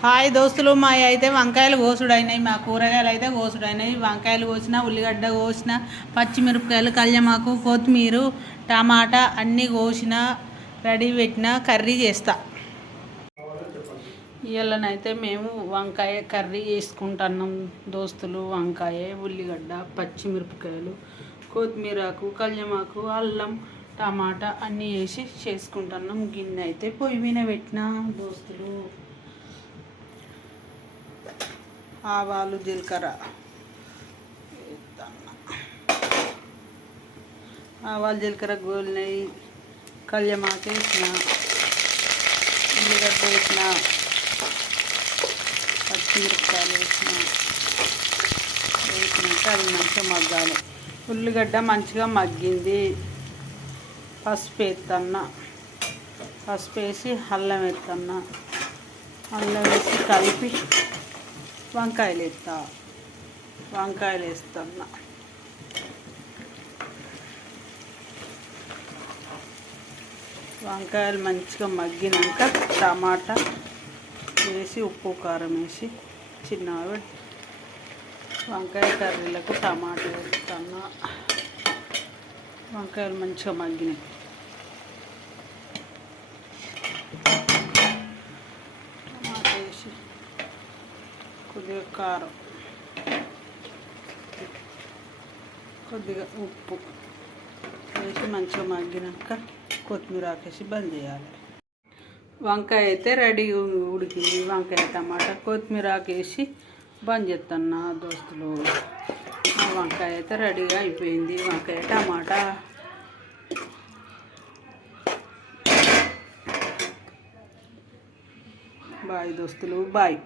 Hi దోస్తులు, మా అయితే వంకాయలు కోసుడైనాయి, మా కూరగాయలు అయితే కోసుడైనాయి. వంకాయలు కోసిన, ఉల్లిగడ్డ కోసిన, పచ్చిమిరపకాయలు, కళ్యమాకు, కొత్తిమీర, టమాటా అన్నీ కోసిన, రెడీ పెట్టిన కర్రీ చేస్తా. ఇవాళనైతే మేము వంకాయ కర్రీ చేసుకుంటున్నాం దోస్తులు. వంకాయ, ఉల్లిగడ్డ, పచ్చిమిరపకాయలు, కొత్తిమీరకు, కళ్యమాకు, అల్లం, టమాటా అన్నీ వేసి చేసుకుంటున్నాం. గిన్నె అయితే పొయ్యి మీద పెట్టిన దోస్తులు. ఆవాలు, జీలకర్ర ఆవాలు జీలకర్ర గోలినాయి. కళ్యమాకు వేసిన, ఉల్లిగడ్డ వేసిన, పచ్చిమిరపకాయలు వేసినాక అది మంచిగా మగ్గాలి. ఉల్లిగడ్డ మంచిగా మగ్గింది. పసుపు వేస్తున్నా, పసుపు వేసి అల్లం వేస్తున్నా, అల్లం వేసి కలిపి వంకాయలు వేస్తున్నా. వంకాయలు మంచిగా మగ్గినాక టమాటా వేసి ఉప్పు కారం వేసి చిన్నగా వంకాయ కర్రీలకు టమాటా వేస్తున్నా. వంకాయలు మంచిగా మగ్గినాయి. టమాటా వేసి కొద్దిగా కారం, కొద్దిగా ఉప్పు వేసి మంచిగా మగ్గినాక కొత్తిమీర ఆకేసి బంద్ చేయాలి. వంకాయ అయితే రెడీ ఉడికింది. వంకాయ టమాటా కొత్తిమీర ఆకేసి బంద్ చేస్తున్నా దోస్తులు. వంకాయ అయితే రెడీగా అయిపోయింది. వంకాయ టమాటా. బాయ్ దోస్తులు, బాయ్.